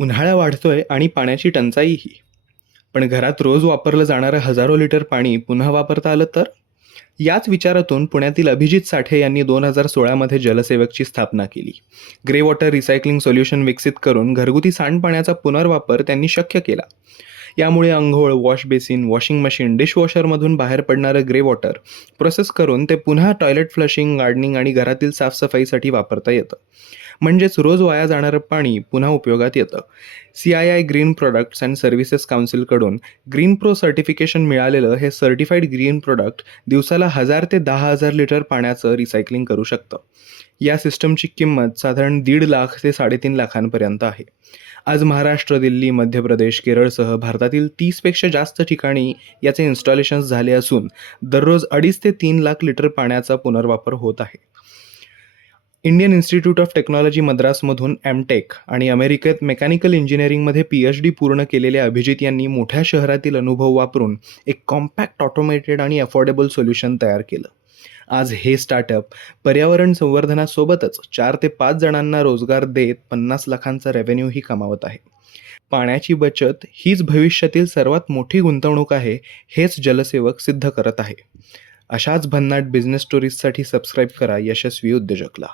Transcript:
उन्हाळा वाढतोय आणि पाण्याची टंचाईही. पण घरात रोज वापरलं जाणारं हजारो लिटर पाणी पुन्हा वापरता आलं तर? याच विचारातून पुण्यातील अभिजित साठे यांनी 2016 मध्ये जलसेवकची स्थापना केली. ग्रे वॉटर रिसायकलिंग सोल्युशन विकसित करून घरगुती सांडपाण्याचा पुनर्वापर त्यांनी शक्य केला. यामुळे अंघोळ, वॉश बेसिन, वॉशिंग मशीन, डिशवॉशरमधून बाहेर पडणारं ग्रे वॉटर प्रोसेस करून ते पुन्हा टॉयलेट फ्लशिंग, गार्डनिंग आणि घरातील साफसफाईसाठी वापरता येतं. म्हणजेच रोज वाया जाणारं पाणी पुन्हा उपयोगात येतं. CII green products and services काउन्सिलकडून ग्रीन प्रो सर्टिफिकेशन मिळालेलं हे सर्टिफाईड ग्रीन प्रोडक्ट दिवसाला 1000 ते 10,000 लिटर पाण्याचं रिसायकलिंग करू शकतं. या सिस्टमची किंमत साधारण 1.5 लाख ते 3.5 लाखांपर्यंत आहे. आज महाराष्ट्र, दिल्ली, मध्य प्रदेश, केरळसह भारतातील 30पेक्षा जास्त ठिकाणी याचे इन्स्टॉलेशन्स झाले असून दररोज 2.5 ते 3 लाख लिटर पाण्याचा पुनर्वापर होत आहे. इंडियन इन्स्टिट्यूट ऑफ टेक्नॉलॉजी मद्रासमधून एमटेक आणि अमेरिकेत मेकॅनिकल इंजिनिअरिंगमध्ये PhD पूर्ण केलेल्या अभिजित यांनी मोठ्या शहरातील अनुभव वापरून एक कॉम्पॅक्ट, ऑटोमेटेड आणि अफोर्डेबल सोल्युशन तयार केलं. आज हे स्टार्टअप पर्यावरण संवर्धनासोबतच 4 ते 5 जणांना रोजगार देत 50 लाखांचा रेव्हेन्यूही कमावत आहे. पाण्याची बचत हीच भविष्यातील सर्वात मोठी गुंतवणूक आहे, हेच जलसेवक सिद्ध करत आहे. अशाच भन्नाट बिझनेस स्टोरीजसाठी सबस्क्राईब करा यशस्वी उद्योजकला.